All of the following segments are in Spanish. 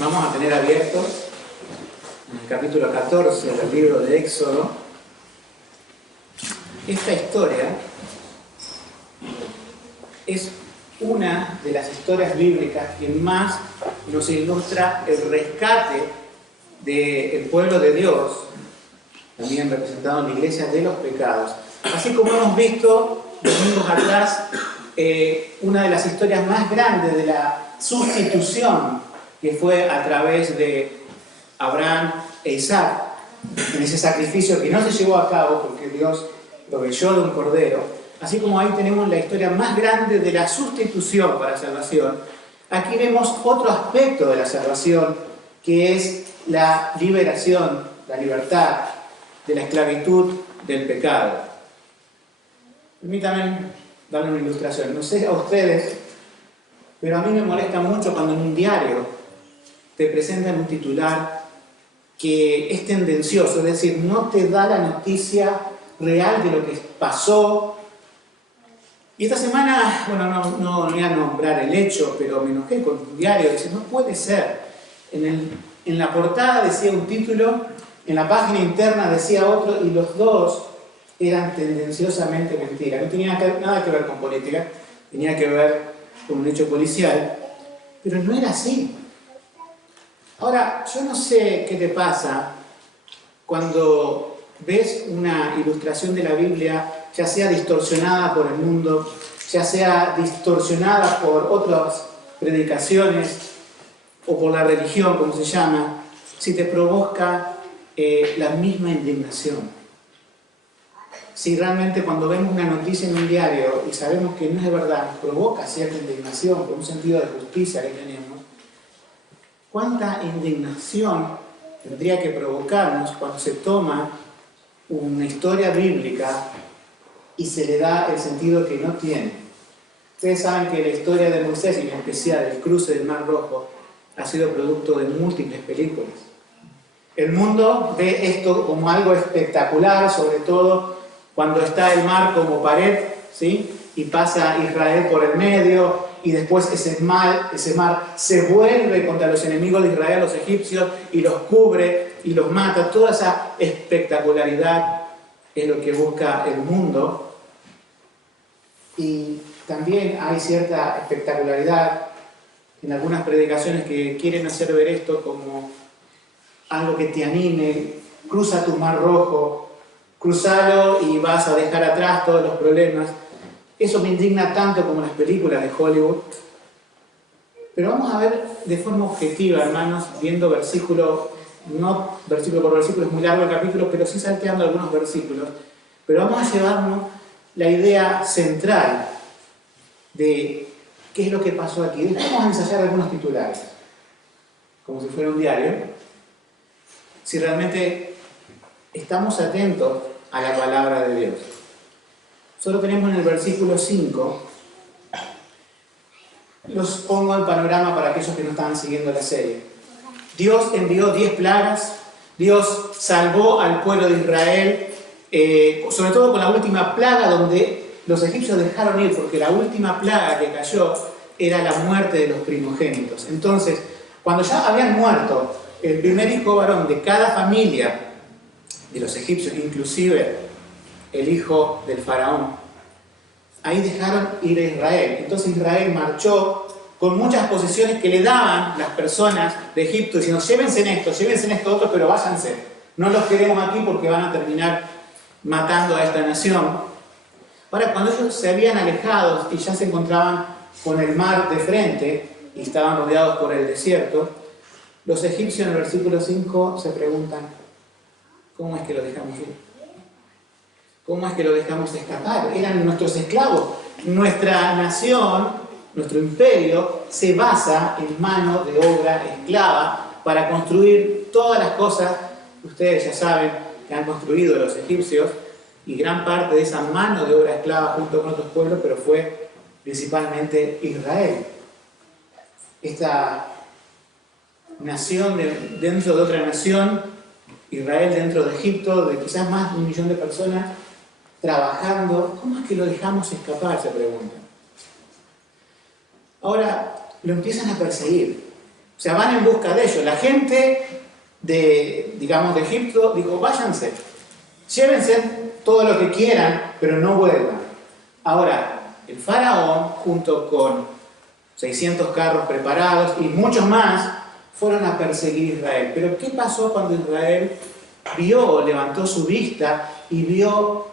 Vamos a tener abierto en el capítulo 14 del libro de Éxodo. Esta historia es una de las historias bíblicas que más nos ilustra el rescate del pueblo de Dios, también representado en la iglesia, de los pecados. Así como hemos visto domingos atrás, una de las historias más grandes de la sustitución que fue a través de Abraham e Isaac, en ese sacrificio que no se llevó a cabo porque Dios proveyó de un cordero. Así como ahí tenemos la historia más grande de la sustitución para salvación, aquí vemos otro aspecto de la salvación, que es la liberación, la libertad de la esclavitud del pecado. Permítanme darle una ilustración. No sé a ustedes, pero a mí me molesta mucho cuando en un diario te presentan un titular que es tendencioso, es decir, no te da la noticia real de lo que pasó. Y esta semana, bueno, no voy a nombrar el hecho, pero me enojé con un diario, dice, no puede ser. En la portada decía un título, en la página interna decía otro, y los dos eran tendenciosamente mentiras. No tenía nada que ver con política, tenía que ver con un hecho policial, pero no era así. Ahora, yo no sé qué te pasa cuando ves una ilustración de la Biblia, ya sea distorsionada por el mundo, ya sea distorsionada por otras predicaciones o por la religión, como se llama, si te provoca la misma indignación. Si realmente cuando vemos una noticia en un diario y sabemos que no es verdad, nos provoca cierta indignación por un sentido de justicia que tenemos, ¿cuánta indignación tendría que provocarnos cuando se toma una historia bíblica y se le da el sentido que no tiene? Ustedes saben que la historia de Moisés, y en especial el cruce del Mar Rojo, ha sido producto de múltiples películas. El mundo ve esto como algo espectacular, sobre todo cuando está el mar como pared, ¿sí? Y pasa Israel por el medio, y después ese mar se vuelve contra los enemigos de Israel, los egipcios, y los cubre y los mata. Toda esa espectacularidad es lo que busca el mundo. Y también hay cierta espectacularidad en algunas predicaciones que quieren hacer ver esto como algo que te anime. Cruza tu mar rojo, cruzalo y vas a dejar atrás todos los problemas. Eso me indigna tanto como las películas de Hollywood. Pero vamos a ver de forma objetiva, hermanos, viendo versículo, no versículo por versículo, es muy largo el capítulo, pero sí salteando algunos versículos. Pero vamos a llevarnos la idea central de qué es lo que pasó aquí. Después vamos a ensayar algunos titulares, como si fuera un diario. Si realmente estamos atentos a la palabra de Dios. Solo tenemos en el versículo 5, los pongo en panorama para aquellos que no estaban siguiendo la serie. Dios envió 10 plagas, Dios salvó al pueblo de Israel, sobre todo con la última plaga donde los egipcios dejaron ir, porque la última plaga que cayó era la muerte de los primogénitos. Entonces, cuando ya habían muerto el primer hijo varón de cada familia de los egipcios, inclusive el hijo del faraón, ahí dejaron ir a Israel. Entonces Israel marchó con muchas posesiones que le daban las personas de Egipto, diciendo, llévense en esto otro, pero váyanse. No los queremos aquí porque van a terminar matando a esta nación. Ahora, cuando ellos se habían alejado y ya se encontraban con el mar de frente y estaban rodeados por el desierto, los egipcios en el versículo 5 se preguntan, ¿cómo es que lo dejamos ir? ¿Cómo es que lo dejamos escapar? Eran nuestros esclavos. Nuestra nación, nuestro imperio, se basa en mano de obra esclava para construir todas las cosas que ustedes ya saben que han construido los egipcios, y gran parte de esa mano de obra esclava junto con otros pueblos, pero fue principalmente Israel. Esta nación dentro de otra nación, Israel dentro de Egipto, de quizás más de 1 millón de personas, trabajando, ¿cómo es que lo dejamos escapar?, se preguntan. Ahora lo empiezan a perseguir, o sea, van en busca de ellos. La gente de Egipto dijo, váyanse, llévense todo lo que quieran, pero no vuelvan. Ahora, el faraón, junto con 600 carros preparados y muchos más, fueron a perseguir a Israel. Pero ¿qué pasó cuando Israel levantó su vista y vio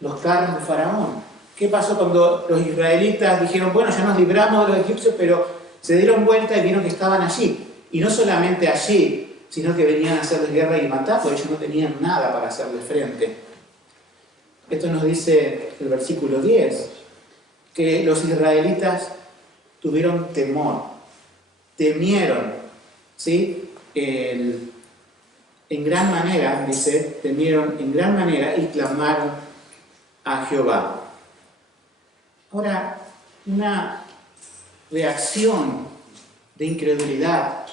los carros del faraón? ¿Qué pasó cuando los israelitas dijeron, bueno, ya nos libramos de los egipcios, pero se dieron vuelta y vieron que estaban allí? Y no solamente allí, sino que venían a hacerles guerra y matar, porque ellos no tenían nada para hacerles frente. Esto nos dice el versículo 10, que los israelitas tuvieron temor, temieron, ¿sí? En gran manera, dice, temieron en gran manera y clamaron a Jehová. Ahora, una reacción de incredulidad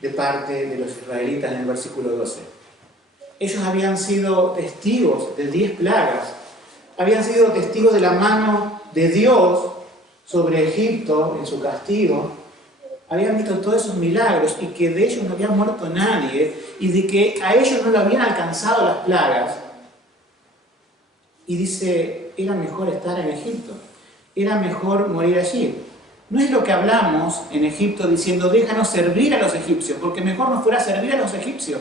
de parte de los israelitas en el versículo 12. Ellos habían sido testigos de 10 plagas, habían sido testigos de la mano de Dios sobre Egipto en su castigo, habían visto todos esos milagros y que de ellos no había muerto nadie y de que a ellos no lo habían alcanzado las plagas. Y dice, era mejor estar en Egipto, era mejor morir allí. No es lo que hablamos en Egipto diciendo, déjanos servir a los egipcios, porque mejor nos fuera servir a los egipcios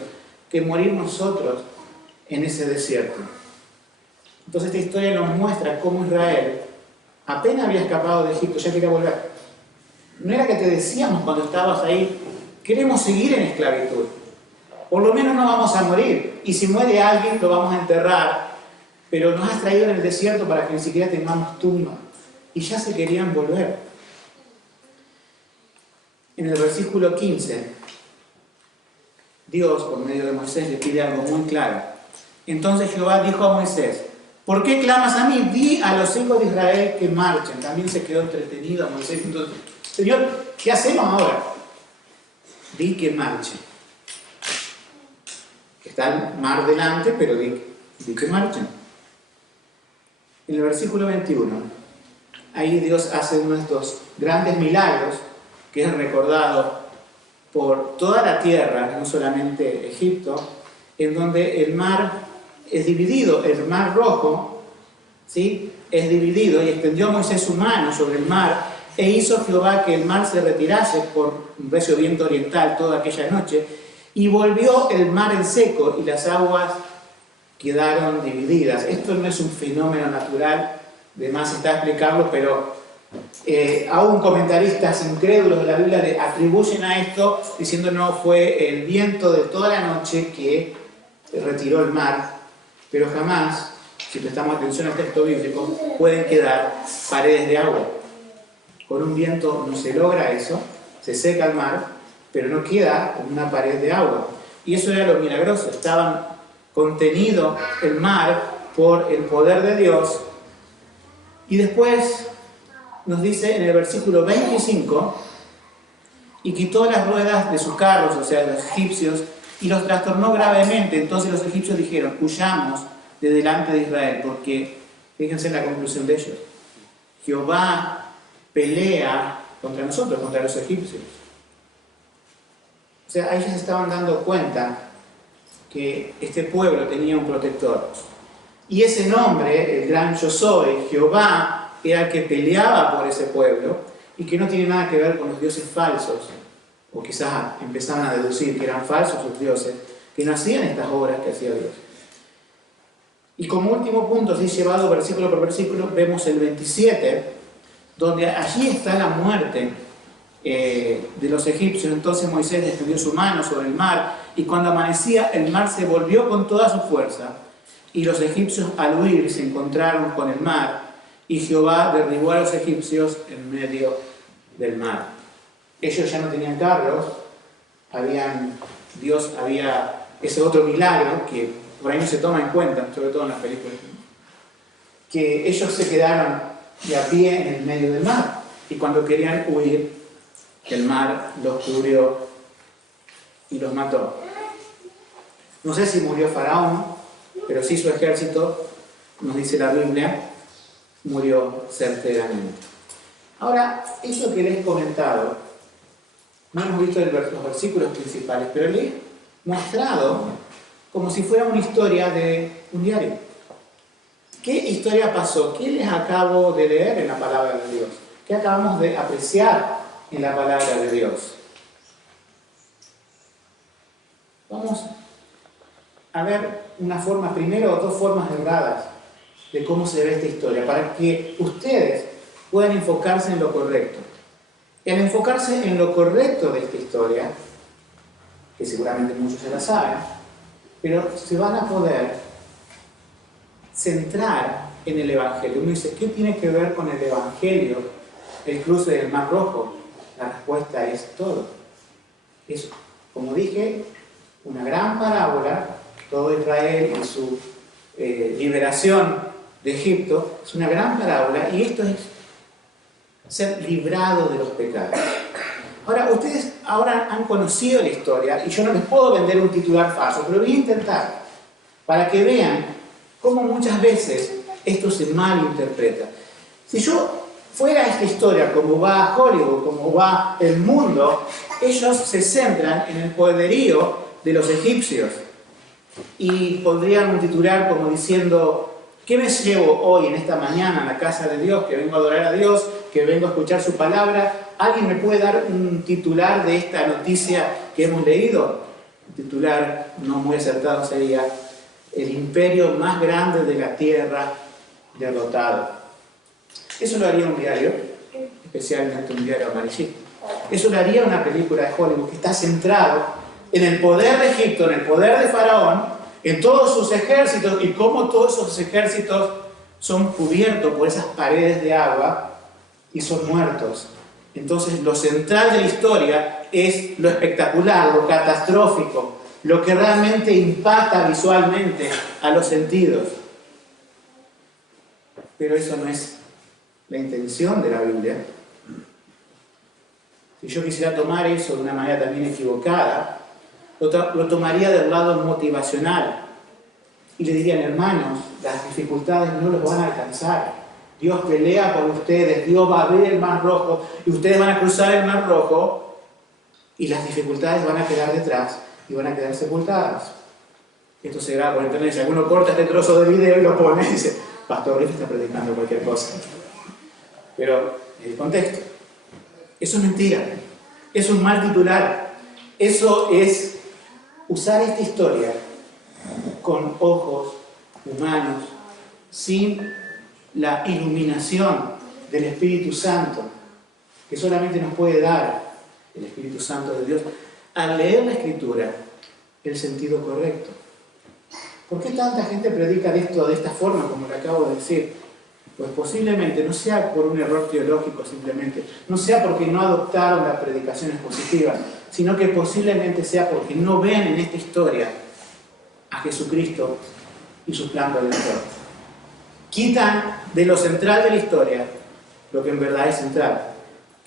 que morir nosotros en ese desierto. Entonces esta historia nos muestra cómo Israel apenas había escapado de Egipto, ya quería volver. No era que te decíamos cuando estabas ahí, queremos seguir en esclavitud. Por lo menos no vamos a morir. Y si muere alguien, lo vamos a enterrar. Pero nos has traído en el desierto para que ni siquiera tengamos tumba. Y ya se querían volver. En el versículo 15, Dios, por medio de Moisés, le pide algo muy claro. Entonces Jehová dijo a Moisés, ¿por qué clamas a mí? Di a los hijos de Israel que marchen. También se quedó entretenido a Moisés. Entonces, Señor, ¿qué hacemos ahora? Di que marchen. Está el mar delante, pero di que marchen. En el versículo 21, ahí Dios hace uno de estos grandes milagros que es recordado por toda la tierra, no solamente Egipto, en donde el mar es dividido, el mar rojo, ¿sí?, es dividido, y extendió Moisés su mano sobre el mar, e hizo Jehová que el mar se retirase por un recio viento oriental toda aquella noche, y volvió el mar en seco, y las aguas quedaron divididas. Esto no es un fenómeno natural, de más está explicarlo, pero aún comentaristas incrédulos de la Biblia le atribuyen a esto, diciendo no, fue el viento de toda la noche que retiró el mar, pero jamás, si prestamos atención al texto bíblico, pueden quedar paredes de agua. Con un viento no se logra eso, se seca el mar, pero no queda una pared de agua. Y eso era lo milagroso, estaban contenido el mar por el poder de Dios. Y después nos dice en el versículo 25, y quitó las ruedas de sus carros, o sea, de los egipcios, y los trastornó gravemente. Entonces los egipcios dijeron, huyamos de delante de Israel, porque, fíjense en la conclusión de ellos, Jehová pelea contra nosotros, contra los egipcios. O sea, ellos se estaban dando cuenta que este pueblo tenía un protector. Y ese nombre, el gran Yo Soy, Jehová, era el que peleaba por ese pueblo y que no tiene nada que ver con los dioses falsos, o quizás empezaban a deducir que eran falsos sus dioses, que no hacían estas obras que hacía Dios. Y como último punto, así llevado versículo por versículo, vemos el 27, donde allí está la muerte de los egipcios. Entonces Moisés extendió su mano sobre el mar, y cuando amanecía el mar se volvió con toda su fuerza, y los egipcios al huir se encontraron con el mar, y Jehová derribó a los egipcios en medio del mar. Ellos ya no tenían carros, Dios había ese otro milagro que por ahí no se toma en cuenta, sobre todo en las películas, que ellos se quedaron de a pie en el medio del mar, y cuando querían huir, el mar los cubrió y los mató. No sé si murió Faraón, pero sí su ejército, nos dice la Biblia, murió certeramente. Ahora, eso que les he comentado, no hemos visto los versículos principales, pero les he mostrado como si fuera una historia de un diario. ¿Qué historia pasó? ¿Qué les acabo de leer en la palabra de Dios? ¿Qué acabamos de apreciar en la palabra de Dios? Vamos a ver una forma, primero dos formas erradas de cómo se ve esta historia, para que ustedes puedan enfocarse en lo correcto. El enfocarse en lo correcto de esta historia, que seguramente muchos ya la saben, pero se van a poder centrar en el Evangelio. Uno dice, ¿qué tiene que ver con el Evangelio el cruce del Mar Rojo? La respuesta es todo. Es, como dije, una gran parábola, todo Israel y su liberación de Egipto, es una gran parábola, y esto es ser librado de los pecados. Ahora, ustedes ahora han conocido la historia, y yo no les puedo vender un titular falso, pero voy a intentar, para que vean cómo muchas veces esto se malinterpreta. Si yo fuera esta historia como va Hollywood, como va el mundo, ellos se centran en el poderío de los egipcios y podrían titular como diciendo, ¿qué me llevo hoy en esta mañana en la casa de Dios? Que vengo a adorar a Dios, que vengo a escuchar su palabra. ¿Alguien me puede dar un titular de esta noticia que hemos leído? Un titular no muy acertado sería: el imperio más grande de la tierra derrotado. Eso lo haría un diario, especialmente un diario amarillista. Eso lo haría una película de Hollywood que está centrado en el poder de Egipto, en el poder de Faraón, en todos sus ejércitos y cómo todos esos ejércitos son cubiertos por esas paredes de agua y son muertos. Entonces lo central de la historia es lo espectacular, lo catastrófico, lo que realmente impacta visualmente a los sentidos. Pero eso no es la intención de la Biblia. Si yo quisiera tomar eso de una manera también equivocada, lo tomaría del lado motivacional y le dirían, hermanos, las dificultades no los van a alcanzar. Dios pelea por ustedes, Dios va a abrir el Mar Rojo y ustedes van a cruzar el Mar Rojo y las dificultades van a quedar detrás y van a quedar sepultadas. Esto se graba por internet. Si alguno corta este trozo de video y lo pone y dice, Pastor Riff está predicando cualquier cosa. Pero el contexto, eso es mentira, es un mal titular, eso es usar esta historia con ojos humanos, sin la iluminación del Espíritu Santo, que solamente nos puede dar el Espíritu Santo de Dios, al leer la Escritura, el sentido correcto. ¿Por qué tanta gente predica de esto de esta forma, como le acabo de decir? Pues posiblemente no sea por un error teológico simplemente, no sea porque no adoptaron las predicaciones positivas, sino que posiblemente sea porque no ven en esta historia a Jesucristo y su plan redentor. Quitan de lo central de la historia lo que en verdad es central,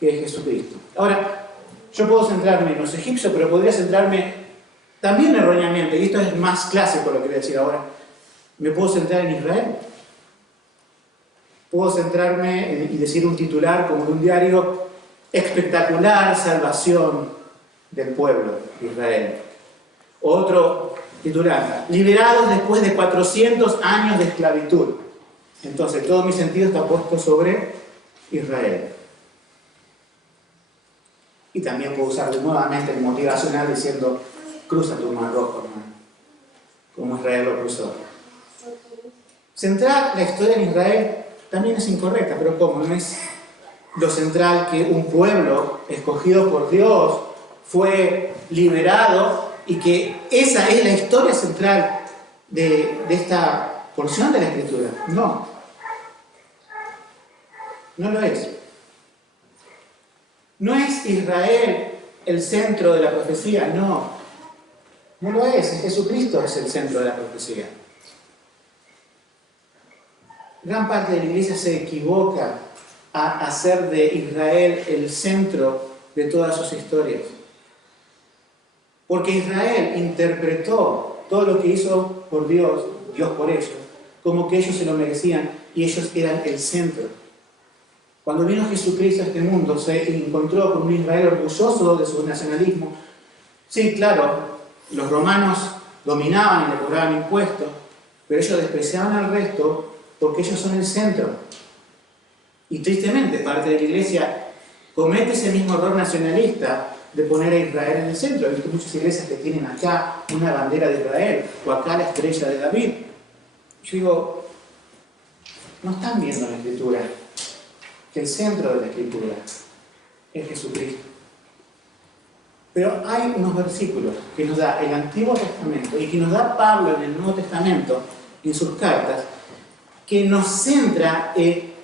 que es Jesucristo. Ahora, yo puedo centrarme en los egipcios, pero podría centrarme también erróneamente, y esto es más clásico lo que voy a decir ahora, me puedo centrar en Israel. Puedo centrarme y decir un titular como de un diario: espectacular salvación del pueblo de Israel. Otro titular: liberados después de 400 años de esclavitud. Entonces todo mi sentido está puesto sobre Israel. Y también puedo usar nuevamente el motivacional diciendo: cruza tu Mar Rojo, hermano, como Israel lo cruzó. Centrar la historia en Israel también es incorrecta, pero ¿cómo? No es lo central que un pueblo escogido por Dios fue liberado y que esa es la historia central de esta porción de la Escritura. No, no lo es. No es Israel el centro de la profecía, no. No lo es, Jesucristo es el centro de la profecía. Gran parte de la iglesia se equivoca a hacer de Israel el centro de todas sus historias. Porque Israel interpretó todo lo que hizo por Dios, Dios por ellos, como que ellos se lo merecían y ellos eran el centro. Cuando vino Jesucristo a este mundo, se encontró con un Israel orgulloso de su nacionalismo. Sí, claro, los romanos dominaban y le cobraban impuestos, pero ellos despreciaban al resto porque ellos son el centro. Y tristemente, parte de la iglesia comete ese mismo error nacionalista de poner a Israel en el centro. He visto muchas iglesias que tienen acá una bandera de Israel o acá la estrella de David. Yo digo, no están viendo la Escritura, que el centro de la Escritura es Jesucristo. Pero hay unos versículos que nos da el Antiguo Testamento y que nos da Pablo en el Nuevo Testamento, en sus cartas, que nos centra en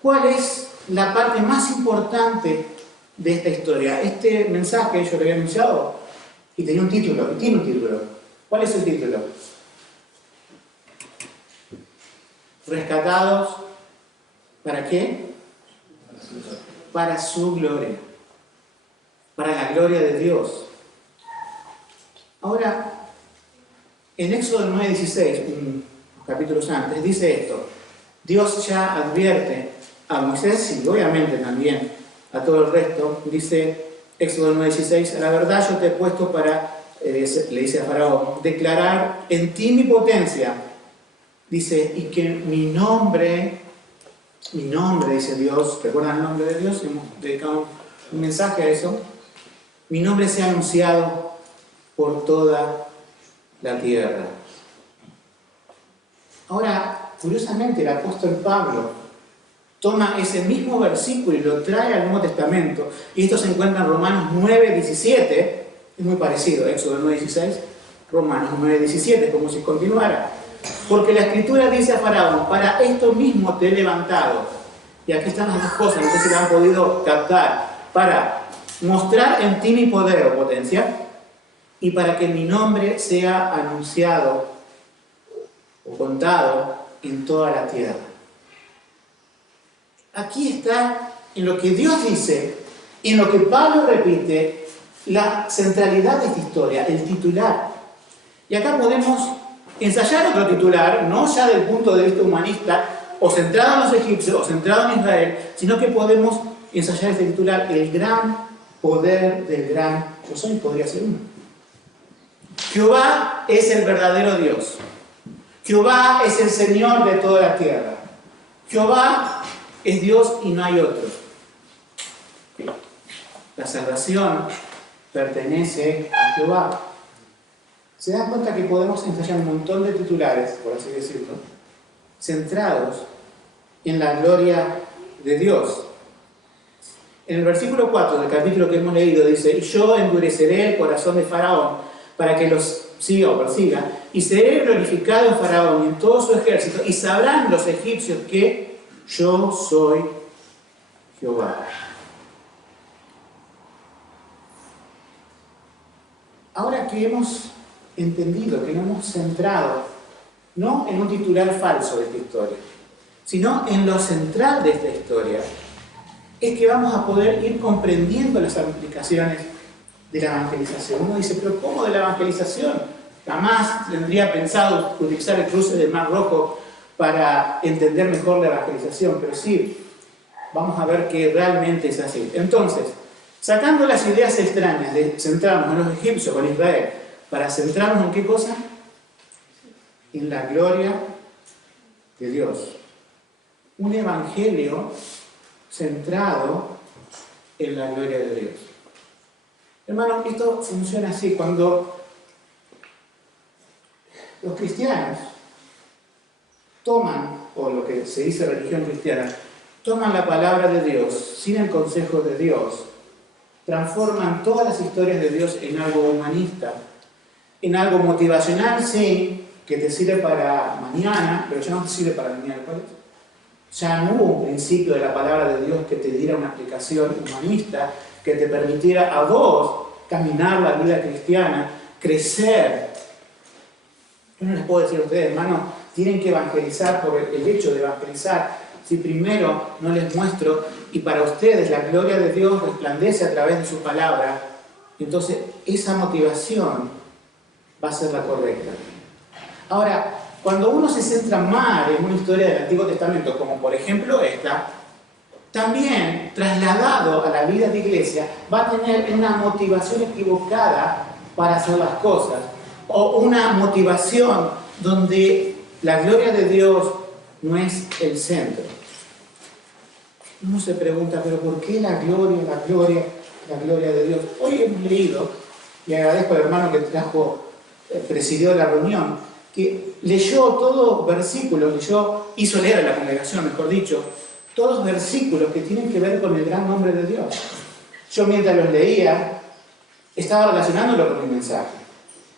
cuál es la parte más importante de esta historia. Este mensaje yo lo había anunciado y tenía un título, y tiene un título. ¿Cuál es el título? Rescatados, ¿para qué? Para su gloria. Para la gloria de Dios. Ahora, en Éxodo 9:16, unos capítulos antes, dice esto. Dios ya advierte a Moisés y obviamente también a todo el resto. Dice Éxodo 9:16, a la verdad yo te he puesto para, le dice a Faraón, declarar en ti mi potencia. Dice, y que mi nombre, dice Dios, ¿recuerdan el nombre de Dios? Hemos dedicado un mensaje a eso. Mi nombre sea anunciado por toda la tierra. Ahora, curiosamente, el apóstol Pablo toma ese mismo versículo y lo trae al Nuevo Testamento. Y esto se encuentra en Romanos 9:17. Es muy parecido, Éxodo 9:16. Romanos 9:17, como si continuara. Porque la Escritura dice a Faraón, para esto mismo te he levantado. Y aquí están las dos cosas, no sé si la han podido captar. Para mostrar en ti mi poder o potencia y para que mi nombre sea anunciado o contado en toda la tierra. Aquí está, en lo que Dios dice, en lo que Pablo repite, la centralidad de esta historia, el titular. Y acá podemos ensayar otro titular, no ya del punto de vista humanista, o centrado en los egipcios, o centrado en Israel, sino que podemos ensayar este titular, el gran poder del gran yo soy, podría ser uno. Jehová es el verdadero Dios. Jehová es el Señor de toda la tierra. Jehová es Dios y no hay otro. La salvación pertenece a Jehová. ¿Se dan cuenta que podemos ensayar un montón de titulares, por así decirlo, centrados en la gloria de Dios? En el versículo 4 del capítulo que hemos leído dice, yo endureceré el corazón de Faraón para que los siga o persiga, y seré glorificado en Faraón y en todo su ejército, y sabrán los egipcios que yo soy Jehová. Ahora que hemos entendido, que nos hemos centrado, no en un titular falso de esta historia, sino en lo central de esta historia, es que vamos a poder ir comprendiendo las implicaciones de la evangelización. Uno dice, pero ¿cómo de la evangelización? Jamás tendría pensado utilizar el cruce del Mar Rojo para entender mejor la evangelización, pero sí, vamos a ver que realmente es así. Entonces, sacando las ideas extrañas de centrarnos en los egipcios con Israel, para centrarnos en qué cosa? En la gloria de Dios. Un evangelio centrado en la gloria de Dios. Hermano, esto funciona así. Cuando los cristianos toman, o lo que se dice religión cristiana, toman la palabra de Dios sin el consejo de Dios, transforman todas las historias de Dios en algo humanista, en algo motivacional, sí, que te sirve para mañana, pero ya no te sirve para el miércoles. Ya no hubo un principio de la palabra de Dios que te diera una aplicación humanista, que te permitiera a vos caminar la vida cristiana, crecer. Yo no les puedo decir a ustedes, hermanos, tienen que evangelizar por el hecho de evangelizar. Si primero no les muestro, y para ustedes la gloria de Dios resplandece a través de su palabra, entonces esa motivación va a ser la correcta. Ahora, Cuando uno se centra más en una historia del Antiguo Testamento, como por ejemplo esta, también trasladado a la vida de iglesia, va a tener una motivación equivocada para hacer las cosas, o una motivación donde la gloria de Dios no es el centro. Uno se pregunta, ¿pero por qué la gloria de Dios? Hoy hemos leído, y agradezco al hermano que presidió la reunión, que leyó todos versículos, hizo leer a la congregación, mejor dicho, todos versículos que tienen que ver con el gran nombre de Dios. Yo mientras los leía, estaba relacionándolo con mi mensaje.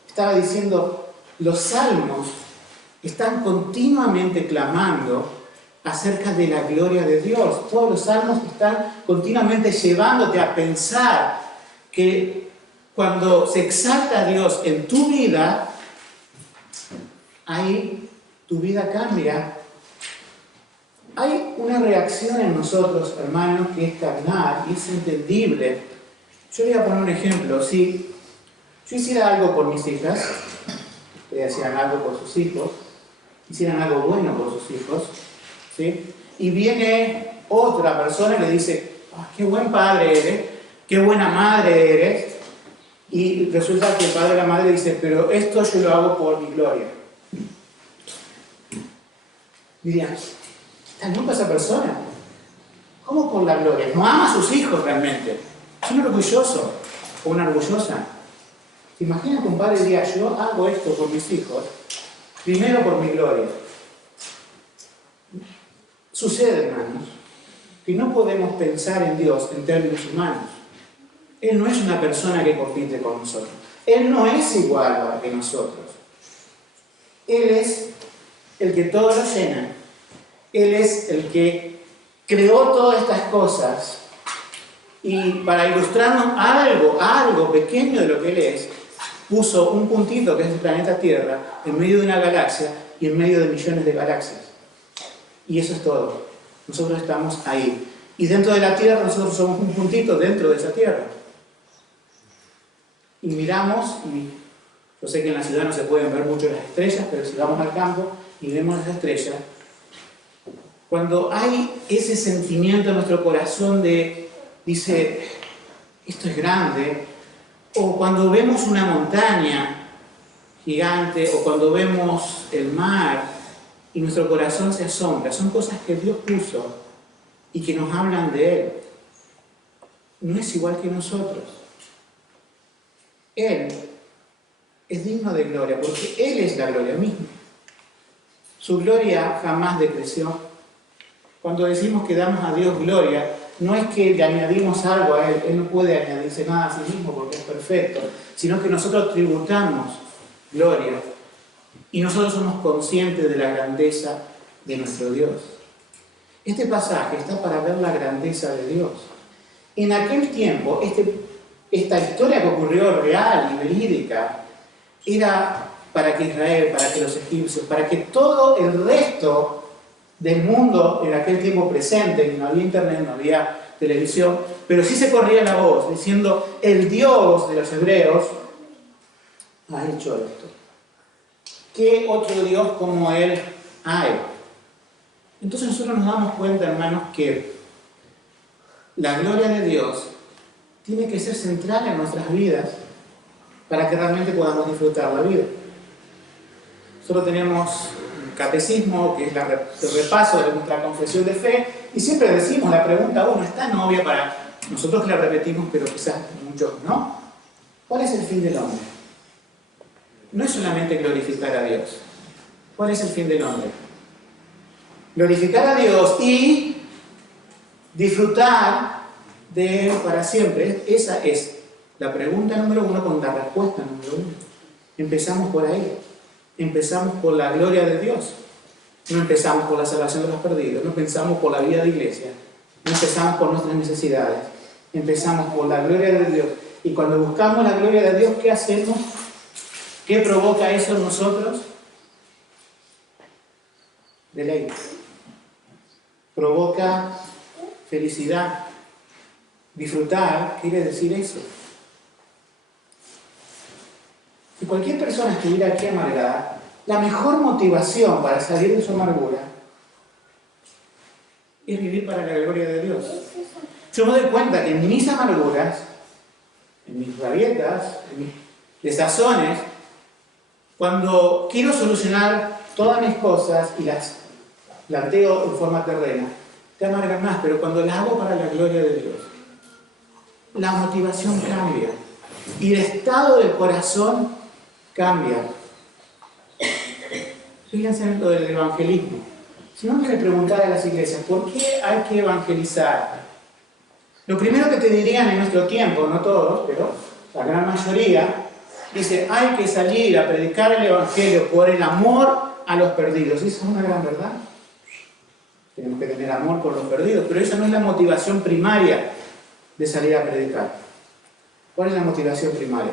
Estaba diciendo, los salmos están continuamente clamando acerca de la gloria de Dios. Todos los salmos están continuamente llevándote a pensar que cuando se exalta a Dios en tu vida, ahí tu vida cambia. Hay una reacción en nosotros, hermanos, que es carnal y es entendible. Yo le voy a poner un ejemplo. Si yo hiciera algo por mis hijas, ellas hicieran algo por sus hijos, hicieran algo bueno por sus hijos, ¿sí? Y viene otra persona y le dice, qué buen padre eres, qué buena madre eres, y resulta que el padre o la madre dice, pero esto yo lo hago por mi gloria. Dirían, ¿está loca esa persona? ¿Cómo por la gloria? No ama a sus hijos realmente. Es un orgulloso o una orgullosa. ¿Se imagina que un padre diría, yo hago esto por mis hijos, primero por mi gloria? Sucede, hermanos, que no podemos pensar en Dios en términos humanos. Él no es una persona que compite con nosotros. Él no es igual que nosotros. Él es el que todo lo llena. Él es el que creó todas estas cosas. Y para ilustrarnos algo pequeño de lo que Él es, puso un puntito que es el planeta Tierra en medio de una galaxia y en medio de millones de galaxias. Y eso es todo. Nosotros estamos ahí. Y dentro de la Tierra nosotros somos un puntito dentro de esa Tierra. Y miramos, y yo sé que en la ciudad no se pueden ver mucho las estrellas, pero si vamos al campo y vemos las estrellas, cuando hay ese sentimiento en nuestro corazón dice, esto es grande, o cuando vemos una montaña gigante, o cuando vemos el mar, y nuestro corazón se asombra, son cosas que Dios puso y que nos hablan de Él. No es igual que nosotros. Él es digno de gloria, porque Él es la gloria misma. Su gloria jamás decreció. Cuando decimos que damos a Dios gloria, no es que le añadimos algo a Él, Él no puede añadirse nada a sí mismo porque es perfecto, sino que nosotros tributamos gloria y nosotros somos conscientes de la grandeza de nuestro Dios. Este pasaje está para ver la grandeza de Dios. En aquel tiempo, esta historia que ocurrió real y verídica era para que Israel, para que los egipcios, para que todo el resto del mundo en aquel tiempo presente, no había internet, no había televisión, pero sí se corría la voz diciendo, el Dios de los hebreos ha hecho esto. ¿Qué otro Dios como Él hay? Entonces nosotros nos damos cuenta, hermanos, que la gloria de Dios tiene que ser central en nuestras vidas para que realmente podamos disfrutar la vida. Nosotros tenemos un catecismo, que es el repaso de nuestra confesión de fe, y siempre decimos la pregunta 1, es tan obvia para nosotros que la repetimos, pero quizás muchos no. ¿Cuál es el fin del hombre? No es solamente glorificar a Dios. ¿Cuál es el fin del hombre? Glorificar a Dios y disfrutar de Él para siempre. Esa es la pregunta número 1 con la respuesta número 1. Empezamos por ahí. Empezamos por la gloria de Dios. No empezamos por la salvación de los perdidos. No empezamos por la vida de iglesia. No empezamos por nuestras necesidades. Empezamos por la gloria de Dios. Y cuando buscamos la gloria de Dios, ¿qué hacemos? ¿Qué provoca eso en nosotros? Deleite. Provoca felicidad. Disfrutar quiere decir eso. Si cualquier persona estuviera aquí amargada, la mejor motivación para salir de su amargura es vivir para la gloria de Dios. Yo me doy cuenta que en mis amarguras, en mis rabietas, en mis desazones, cuando quiero solucionar todas mis cosas y las planteo en forma terrena, te amargan más, pero cuando las hago para la gloria de Dios, la motivación cambia y el estado del corazón cambia. Fíjense en lo del evangelismo. Si no me preguntara a las iglesias, ¿por qué hay que evangelizar? Lo primero que te dirían en nuestro tiempo, no todos, pero la gran mayoría, dice, hay que salir a predicar el evangelio por el amor a los perdidos. Y eso es una gran verdad. Tenemos que tener amor por los perdidos, pero esa no es la motivación primaria de salir a predicar. ¿Cuál es la motivación primaria?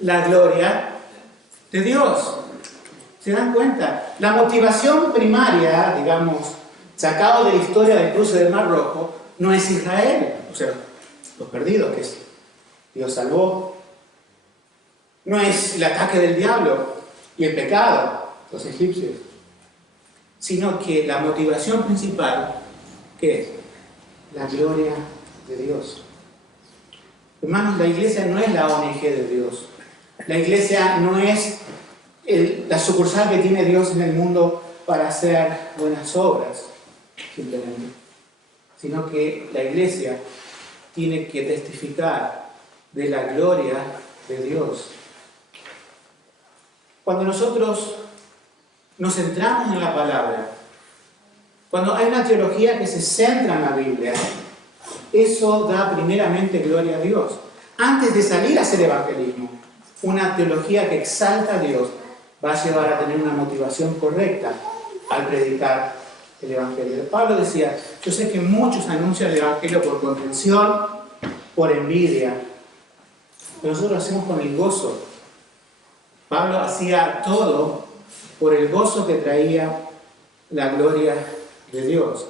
La gloria de Dios. ¿Se dan cuenta? La motivación primaria, digamos, sacado de la historia del cruce del Mar Rojo, no es Israel, o sea, los perdidos que Dios salvó. No es el ataque del diablo y el pecado, los egipcios. Sino que la motivación principal, ¿qué es? La gloria de Dios. Hermanos, la iglesia no es la ONG de Dios. La iglesia no es la sucursal que tiene Dios en el mundo para hacer buenas obras, simplemente. Sino que la iglesia tiene que testificar de la gloria de Dios. Cuando nosotros nos centramos en la palabra, cuando hay una teología que se centra en la Biblia, eso da primeramente gloria a Dios. Antes de salir a hacer evangelismo, una teología que exalta a Dios va a llevar a tener una motivación correcta al predicar el evangelio. Pablo decía, yo sé que muchos anuncian el evangelio por contención, por envidia, pero nosotros lo hacemos con el gozo. Pablo hacía todo por el gozo que traía la gloria de Dios.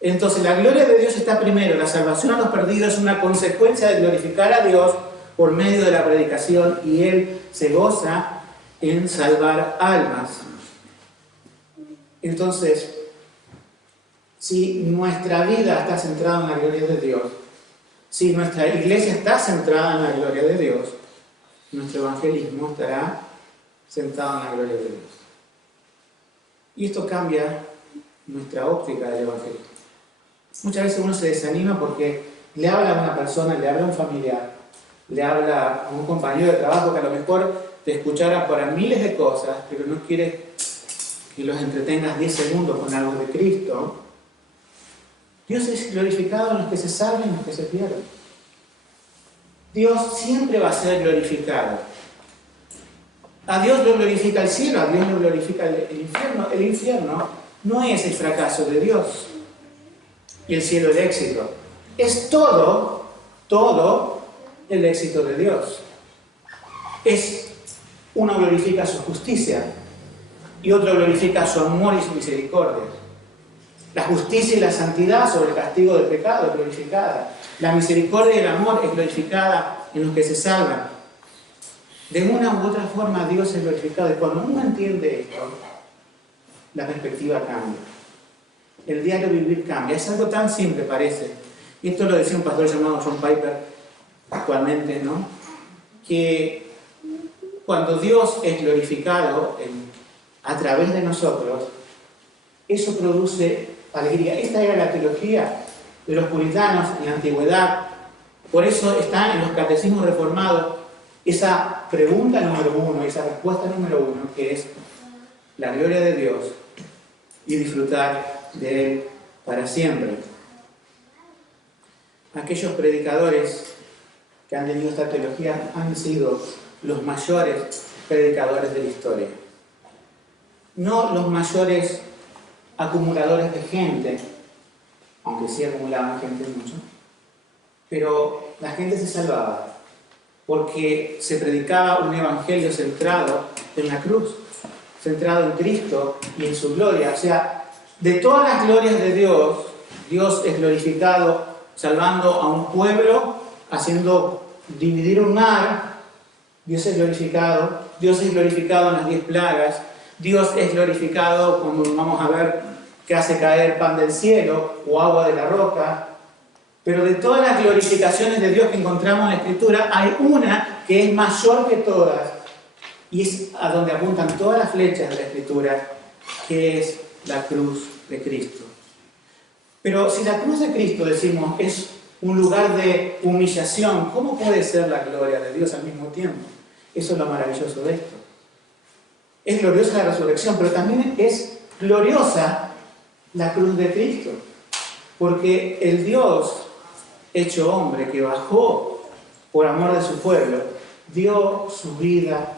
Entonces la gloria de Dios está primero, la salvación a los perdidos es una consecuencia de glorificar a Dios por medio de la predicación y Él se goza en salvar almas. Entonces, si nuestra vida está centrada en la gloria de Dios, si nuestra iglesia está centrada en la gloria de Dios, nuestro evangelismo estará centrado en la gloria de Dios. Y esto cambia nuestra óptica del evangelio. Muchas veces uno se desanima porque le habla a una persona, le habla a un familiar, le habla a un compañero de trabajo que a lo mejor te escuchará para miles de cosas, pero no quiere que los entretengas 10 segundos con algo de Cristo. Dios es glorificado en los que se salvan y en los que se pierden. Dios siempre va a ser glorificado. A Dios lo glorifica el cielo, a Dios lo glorifica el infierno. El infierno no es el fracaso de Dios y el cielo el éxito. Es todo el éxito de Dios. Uno glorifica su justicia y otro glorifica su amor y su misericordia. La justicia y la santidad sobre el castigo del pecado es glorificada. La misericordia y el amor es glorificada en los que se salvan. De una u otra forma Dios es glorificado y cuando uno entiende esto, la perspectiva cambia. El diario vivir cambia. Es algo tan simple, parece. Y esto lo decía un pastor llamado John Piper actualmente, ¿no? Que cuando Dios es glorificado a través de nosotros, eso produce alegría. Esta era la teología de los puritanos en la antigüedad. Por eso está en los catecismos reformados esa pregunta número 1, esa respuesta número 1, que es la gloria de Dios y disfrutar de Él para siempre. Aquellos predicadores que han tenido esta teología han sido los mayores predicadores de la historia. No los mayores acumuladores de gente, aunque sí acumulaban gente mucho, pero la gente se salvaba porque se predicaba un evangelio centrado en la cruz, centrado en Cristo y en su gloria. O sea, de todas las glorias de Dios, Dios es glorificado salvando a un pueblo, haciendo dividir un mar, Dios es glorificado en las 10 plagas, Dios es glorificado cuando vamos a ver que hace caer pan del cielo o agua de la roca. Pero de todas las glorificaciones de Dios que encontramos en la Escritura, hay una que es mayor que todas, y es a donde apuntan todas las flechas de la Escritura, que es la cruz de Cristo. Pero si la cruz de Cristo, decimos, es un lugar de humillación, ¿cómo puede ser la gloria de Dios al mismo tiempo? Eso es lo maravilloso de esto. Es gloriosa la resurrección, pero también es gloriosa la cruz de Cristo. Porque el Dios hecho hombre que bajó por amor de su pueblo, dio su vida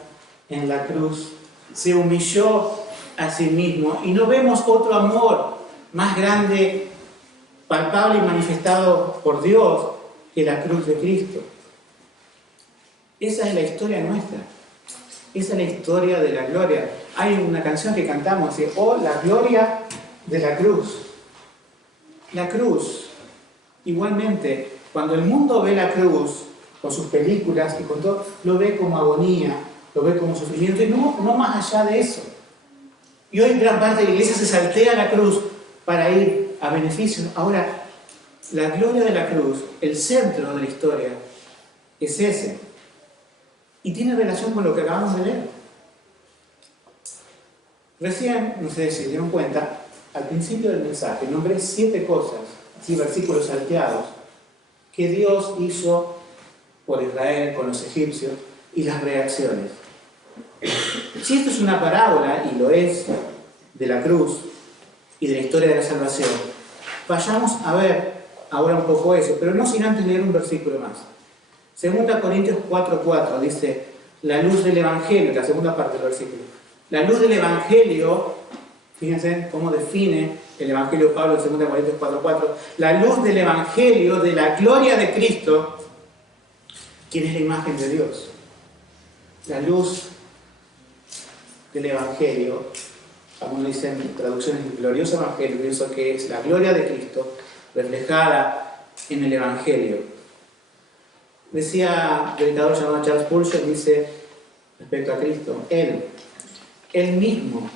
en la cruz, se humilló a sí mismo, y no vemos otro amor más grande, palpable y manifestado por Dios que la cruz de Cristo. Esa es la historia nuestra. Esa es la historia de la gloria. Hay una canción que cantamos, dice, oh, la gloria de la cruz. La cruz, igualmente, cuando el mundo ve la cruz, con sus películas y con todo, lo ve como agonía, lo ve como sufrimiento, y no más allá de eso. Y hoy gran parte de la iglesia se saltea la cruz para ir a beneficio. Ahora, la gloria de la cruz, el centro de la historia, es ese. Y tiene relación con lo que acabamos de leer. Recién, no sé si se dieron cuenta, al principio del mensaje nombré 7 cosas, así versículos salteados, que Dios hizo por Israel con los egipcios y las reacciones. Si esto es una parábola, y lo es, de la cruz y de la historia de la salvación, vayamos a ver ahora un poco eso, pero no sin antes leer un versículo más. 2 Corintios 4:4 dice, la luz del Evangelio, la segunda parte del versículo, la luz del Evangelio, fíjense cómo define el Evangelio de Pablo en 2 Corintios 4:4, la luz del Evangelio de la gloria de Cristo, quien es la imagen de Dios. La luz del Evangelio, algunos dicen traducciones, el glorioso Evangelio, eso que es la gloria de Cristo reflejada en el Evangelio. Decía un predicador llamado Charles Spurgeon, dice respecto a Cristo, Él mismo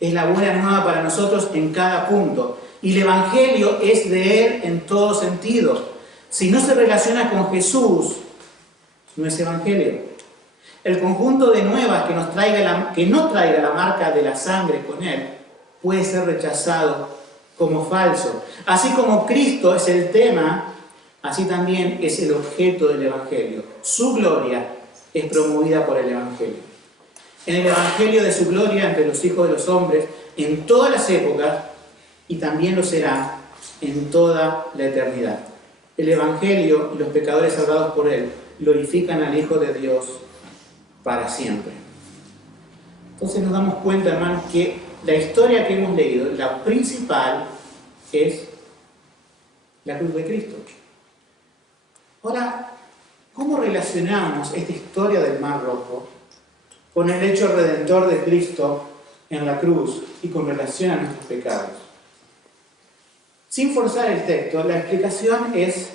es la buena nueva para nosotros en cada punto, y el Evangelio es de Él en todo sentido. Si no se relaciona con Jesús, no es Evangelio. El conjunto de nuevas que no traiga la marca de la sangre con Él puede ser rechazado como falso. Así como Cristo es el tema, así también es el objeto del Evangelio. Su gloria es promovida por el Evangelio. En el Evangelio de su gloria entre los hijos de los hombres, en todas las épocas, y también lo será en toda la eternidad. El Evangelio y los pecadores salvados por Él glorifican al Hijo de Dios para siempre. Entonces nos damos cuenta, hermanos, que la historia que hemos leído, la principal, es la cruz de Cristo. Ahora, ¿cómo relacionamos esta historia del Mar Rojo con el hecho redentor de Cristo en la cruz y con relación a nuestros pecados? Sin forzar el texto, la explicación es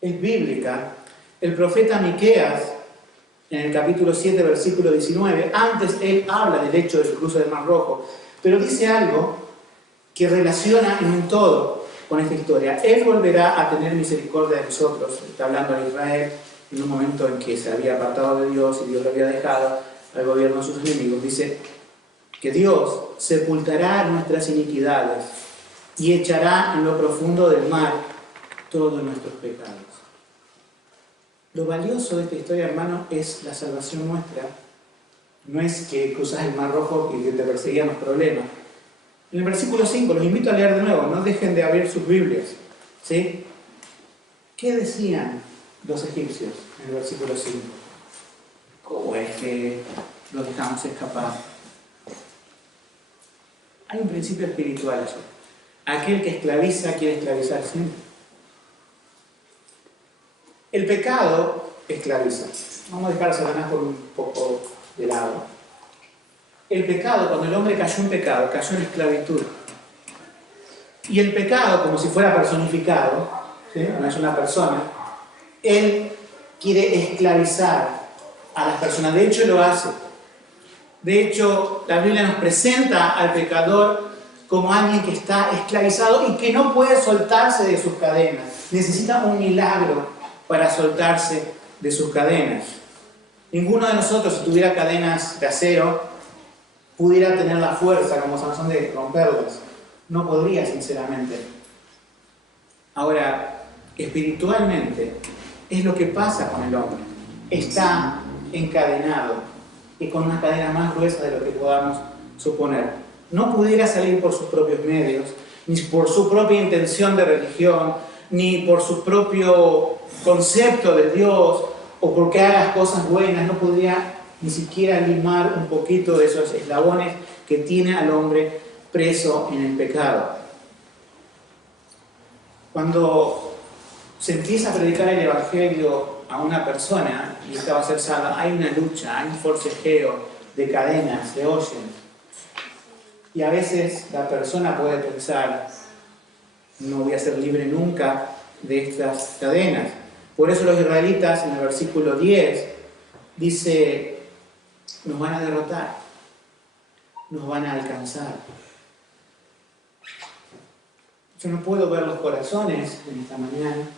bíblica. El profeta Miqueas, en el capítulo 7, versículo 19, antes él habla del hecho del cruce del Mar Rojo, pero dice algo que relaciona en un todo con esta historia. Él volverá a tener misericordia de nosotros, está hablando a Israel, en un momento en que se había apartado de Dios y Dios lo había dejado al gobierno de sus enemigos. Dice que Dios sepultará nuestras iniquidades y echará en lo profundo del mar todos nuestros pecados. Lo valioso de esta historia, hermano, es la salvación nuestra. No es que cruzas el Mar Rojo y que te perseguían los problemas. En el versículo 5, los invito a leer de nuevo, no dejen de abrir sus Biblias. ¿Sí? ¿Qué decían los egipcios en el versículo 5? ¿Cómo es que los dejamos escapar? Hay un principio espiritual allí. Aquel que esclaviza quiere esclavizar siempre. El pecado esclaviza. Vamos a dejar a Satanás por un poco de lado. El pecado, cuando el hombre cayó en pecado, cayó en esclavitud. Y el pecado, como si fuera personificado, ¿sí? No es una persona, él quiere esclavizar a las personas. De hecho, lo hace. De hecho, la Biblia nos presenta al pecador como alguien que está esclavizado y que no puede soltarse de sus cadenas. Necesita un milagro para soltarse de sus cadenas. Ninguno de nosotros, si tuviera cadenas de acero, pudiera tener la fuerza como Sansón de romperlas. No podría, sinceramente. Ahora, espiritualmente, es lo que pasa con el hombre. Está encadenado y con una cadena más gruesa de lo que podamos suponer. No pudiera salir por sus propios medios, ni por su propia intención de religión, ni por su propio concepto de Dios, o porque hagas cosas buenas. No podría ni siquiera limar un poquito de esos eslabones que tiene al hombre preso en el pecado. Cuando se empieza a predicar el Evangelio a una persona y esta va a ser salva, hay una lucha, hay un forcejeo de cadenas, de oyen. Y a veces la persona puede pensar, no voy a ser libre nunca de estas cadenas. Por eso los israelitas en el versículo 10 dice, nos van a derrotar, nos van a alcanzar. Yo no puedo ver los corazones en esta mañana,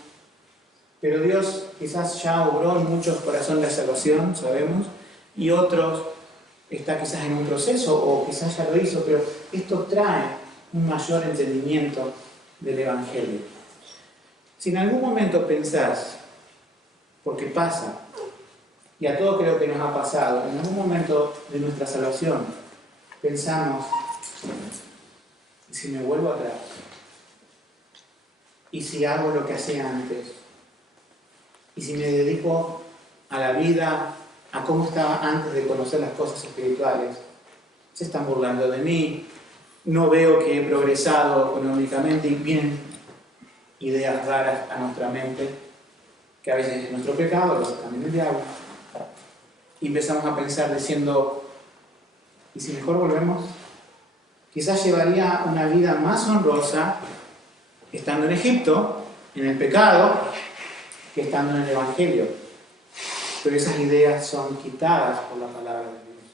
pero Dios quizás ya obró en muchos corazones la salvación, sabemos, y otros está quizás en un proceso o quizás ya lo hizo, pero esto trae un mayor entendimiento del Evangelio. Si en algún momento pensás, porque pasa, y a todos creo que nos ha pasado, en algún momento de nuestra salvación pensamos, ¿y si me vuelvo atrás? ¿Y si hago lo que hacía antes? ¿Y si me dedico a la vida, a cómo estaba antes de conocer las cosas espirituales? Se están burlando de mí, no veo que he progresado económicamente, y vienen ideas raras a nuestra mente, que a veces es nuestro pecado, a veces también el diablo. Y empezamos a pensar diciendo, ¿y si mejor volvemos? Quizás llevaría una vida más honrosa estando en Egipto, en el pecado, que estando en el Evangelio. Pero esas ideas son quitadas por la palabra de Dios.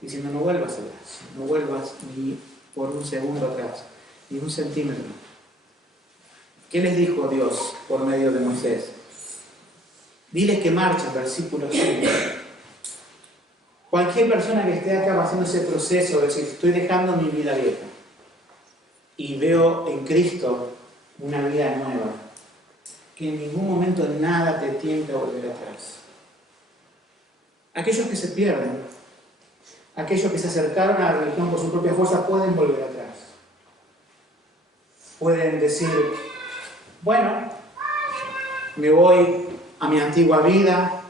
Diciendo, no vuelvas atrás, no vuelvas ni por un segundo atrás, ni un centímetro. ¿Qué les dijo Dios por medio de Moisés? Diles que marchen, versículo 5. Cualquier persona que esté acá haciendo ese proceso de decir, estoy dejando mi vida vieja y veo en Cristo una vida nueva, que en ningún momento nada te tiente a volver atrás. Aquellos que se pierden, aquellos que se acercaron a la religión por su propia fuerza, pueden volver atrás. Pueden decir, bueno, me voy a mi antigua vida,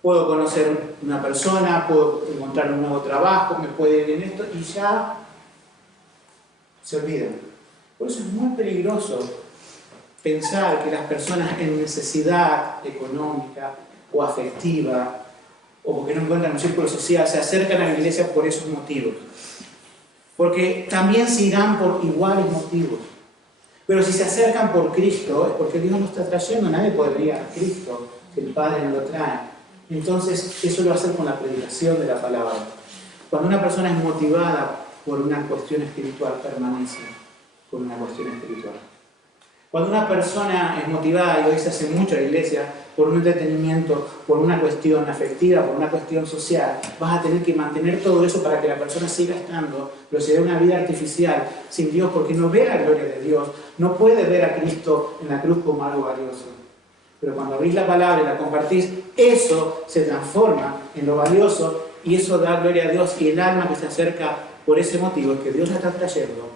puedo conocer una persona, puedo encontrar un nuevo trabajo, me puede ir en esto, y ya se olvidan. Por eso es muy peligroso pensar que las personas en necesidad económica o afectiva, o porque no encuentran un círculo social, se acercan a la iglesia por esos motivos. Porque también se irán por iguales motivos. Pero si se acercan por Cristo, es porque Dios lo está trayendo. Nadie podría a Cristo, que el Padre no lo trae. Entonces, eso lo va a hacer con la predicación de la palabra. Cuando una persona es motivada por una cuestión espiritual, permanece por una cuestión espiritual. Cuando una persona es motivada, y hoy se hace mucho en la iglesia, por un entretenimiento, por una cuestión afectiva, por una cuestión social, vas a tener que mantener todo eso para que la persona siga estando, pero se dé una vida artificial sin Dios, porque no ve la gloria de Dios, no puede ver a Cristo en la cruz como algo valioso. Pero cuando abrís la palabra y la compartís, eso se transforma en lo valioso y eso da gloria a Dios, y el alma que se acerca por ese motivo es que Dios la está trayendo.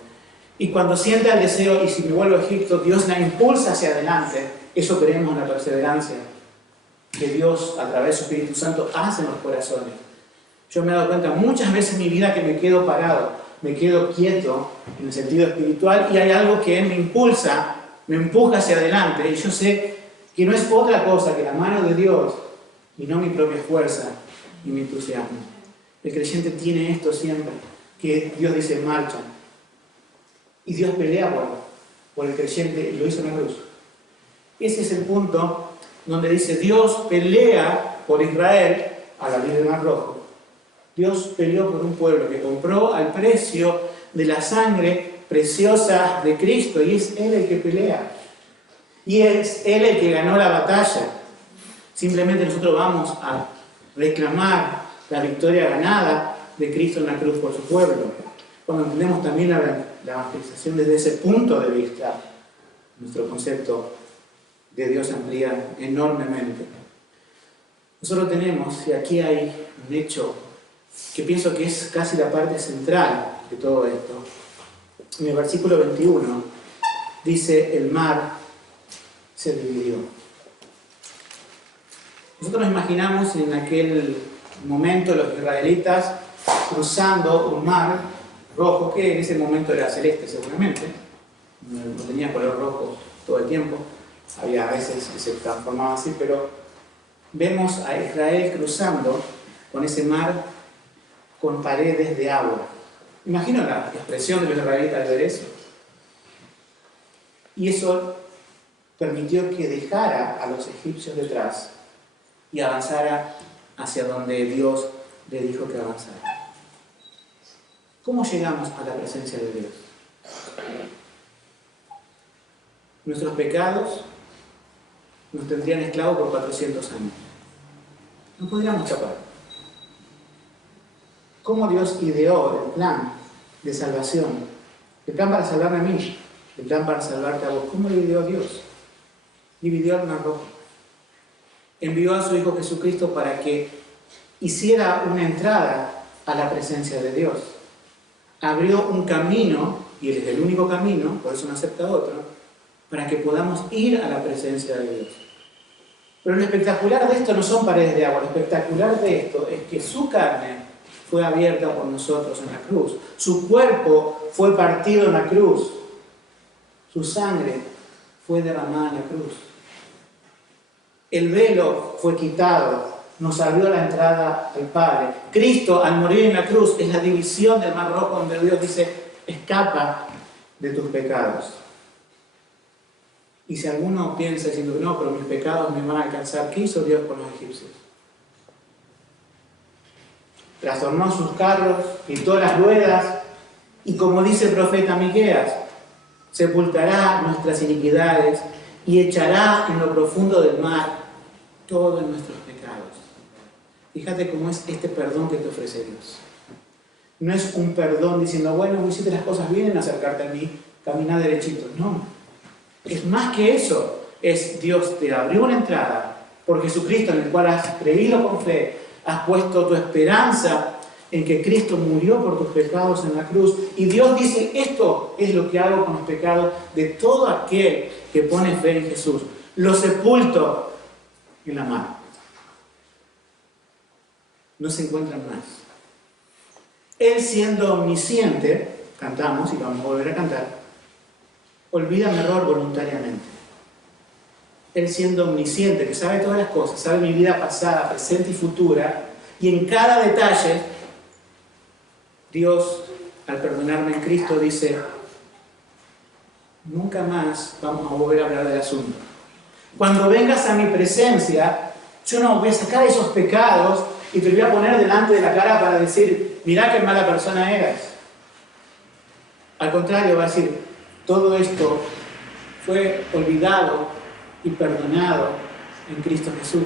Y cuando sienta el deseo, y si me vuelvo a Egipto, Dios la impulsa hacia adelante. Eso creemos en la perseverancia que Dios, a través de su Espíritu Santo, hace en los corazones. Yo me he dado cuenta muchas veces en mi vida que me quedo parado, me quedo quieto en el sentido espiritual, y hay algo que me impulsa, me empuja hacia adelante, y yo sé que no es otra cosa que la mano de Dios y no mi propia fuerza y mi entusiasmo. El creyente tiene esto siempre, que Dios dice marcha. Y Dios pelea por el creyente, y lo hizo en la cruz. Ese es el punto donde dice Dios pelea por Israel a la orilla del Mar Rojo. Dios peleó por un pueblo que compró al precio de la sangre preciosa de Cristo, y es Él el que pelea. Y es Él el que ganó la batalla. Simplemente nosotros vamos a reclamar la victoria ganada de Cristo en la cruz por su pueblo. Cuando entendemos también la evangelización desde ese punto de vista, nuestro concepto de Dios amplía enormemente. Nosotros tenemos, y aquí hay un hecho que pienso que es casi la parte central de todo esto. En el versículo 21 dice: el mar se dividió. Nosotros nos imaginamos en aquel momento los israelitas cruzando un mar rojo, que en ese momento era celeste seguramente, no tenía color rojo todo el tiempo, había a veces que se transformaba así, pero vemos a Israel cruzando con ese mar con paredes de agua. Imagino la expresión de los israelitas al ver eso. Y eso permitió que dejara a los egipcios detrás y avanzara hacia donde Dios le dijo que avanzara. ¿Cómo llegamos a la presencia de Dios? Nuestros pecados nos tendrían esclavos por 400 años. No podríamos escapar. ¿Cómo Dios ideó el plan de salvación? El plan para salvarme a mí, el plan para salvarte a vos. ¿Cómo lo ideó Dios? Dividió el Mar Rojo. Envió a su Hijo Jesucristo para que hiciera una entrada a la presencia de Dios. Abrió un camino, y Él es el único camino, por eso no acepta otro, para que podamos ir a la presencia de Dios. Pero lo espectacular de esto no son paredes de agua, lo espectacular de esto es que su carne fue abierta por nosotros en la cruz. Su cuerpo fue partido en la cruz. Su sangre fue derramada en la cruz. El velo fue quitado, nos abrió la entrada al Padre. Cristo, al morir en la cruz, es la división del Mar Rojo, donde Dios dice: escapa de tus pecados. Y si alguno piensa diciendo: no, pero mis pecados me van a alcanzar, ¿qué hizo Dios con los egipcios? Trastornó sus carros, quitó las ruedas, y como dice el profeta Miqueas, sepultará nuestras iniquidades y echará en lo profundo del mar todos nuestros pecados. Fíjate cómo es este perdón que te ofrece Dios. No es un perdón diciendo: bueno, hiciste las cosas bien en acercarte a mí, camina derechito. No, es más que eso. Es Dios te abrió una entrada por Jesucristo, en el cual has creído con fe, has puesto tu esperanza en que Cristo murió por tus pecados en la cruz, y Dios dice: esto es lo que hago con los pecados de todo aquel que pone fe en Jesús. Lo sepulto en la mar. No se encuentran más. Él, siendo omnisciente, cantamos y vamos a volver a cantar, olvida mi error voluntariamente. Él, siendo omnisciente, que sabe todas las cosas, sabe mi vida pasada, presente y futura, y en cada detalle, Dios, al perdonarme en Cristo, dice: nunca más vamos a volver a hablar del asunto. Cuando vengas a mi presencia, yo no voy a sacar esos pecados y te voy a poner delante de la cara para decir: mirá qué mala persona eras. Al contrario, va a decir: todo esto fue olvidado y perdonado en Cristo Jesús.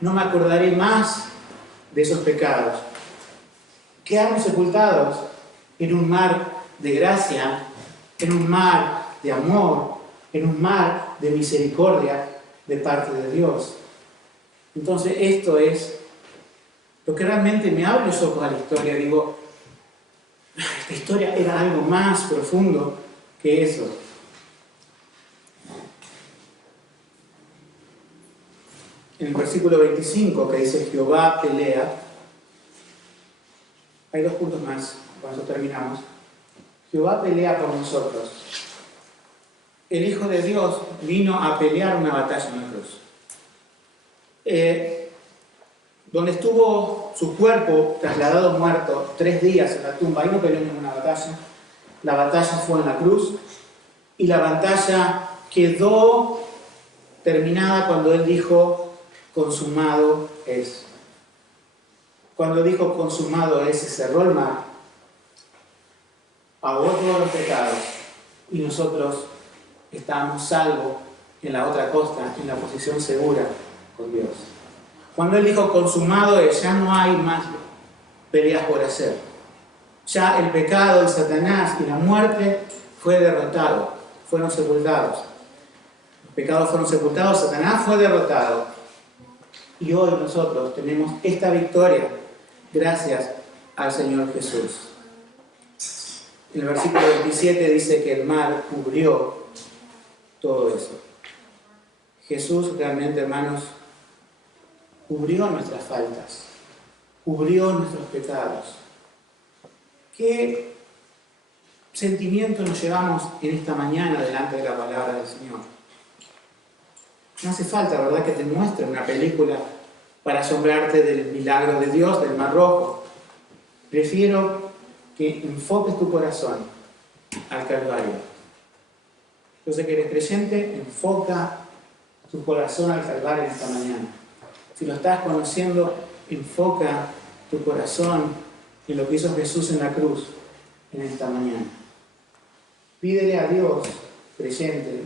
No me acordaré más de esos pecados. Quedamos sepultados en un mar de gracia, en un mar de amor, en un mar de misericordia de parte de Dios. Entonces esto es lo que realmente me abre los ojos a la historia. Digo, esta historia era algo más profundo que eso. En el versículo 25, que dice: Jehová pelea, hay dos puntos más, con eso terminamos. Jehová pelea por nosotros. El Hijo de Dios vino a pelear una batalla en la cruz. Donde estuvo su cuerpo trasladado muerto 3 días en la tumba, ahí no peleó ninguna batalla. La batalla fue en la cruz, y la batalla quedó terminada cuando Él dijo, consumado es. Cuando dijo consumado es, se cerró el mar, ahogó todos los pecados y nosotros estábamos salvos en la otra costa, en la posición segura con Dios. Cuando Él dijo consumado es, ya no hay más peleas por hacer. Ya el pecado, el Satanás y la muerte fue derrotado, fueron sepultados. Los pecados fueron sepultados, Satanás fue derrotado. Y hoy nosotros tenemos esta victoria gracias al Señor Jesús. En el versículo 27 dice que el mar cubrió todo eso. Jesús realmente, hermanos, cubrió nuestras faltas, cubrió nuestros pecados. ¿Qué sentimiento nos llevamos en esta mañana delante de la palabra del Señor? No hace falta, ¿verdad?, que te muestre una película para asombrarte del milagro de Dios, del Mar Rojo. Prefiero que enfoques tu corazón al Calvario. Yo sé que eres creyente, enfoca tu corazón al Calvario en esta mañana. Si lo estás conociendo, enfoca tu corazón en lo que hizo Jesús en la cruz en esta mañana. Pídele a Dios, creyente,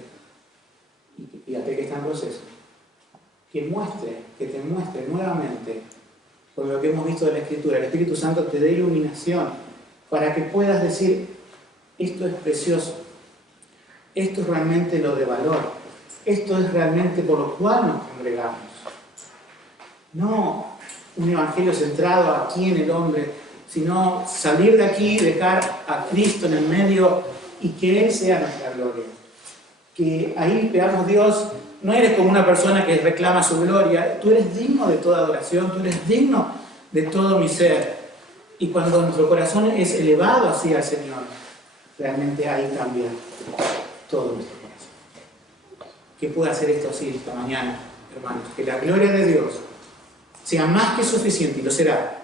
y aquel que está en proceso, que te muestre nuevamente, por lo que hemos visto de la Escritura, el Espíritu Santo te dé iluminación para que puedas decir, esto es precioso, esto es realmente lo de valor, esto es realmente por lo cual nos congregamos. No un evangelio centrado aquí en el hombre, sino salir de aquí, dejar a Cristo en el medio y que Él sea nuestra gloria. Que ahí veamos, Dios, no eres como una persona que reclama su gloria, tú eres digno de toda adoración, tú eres digno de todo mi ser. Y cuando nuestro corazón es elevado así al Señor, realmente ahí cambia todo nuestro corazón. ¿Qué puede hacer esto así esta mañana, hermanos? Que la gloria de Dios sea más que suficiente, y lo será,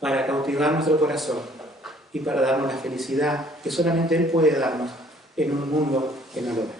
para cautivar nuestro corazón y para darnos la felicidad que solamente Él puede darnos en un mundo que no lo da.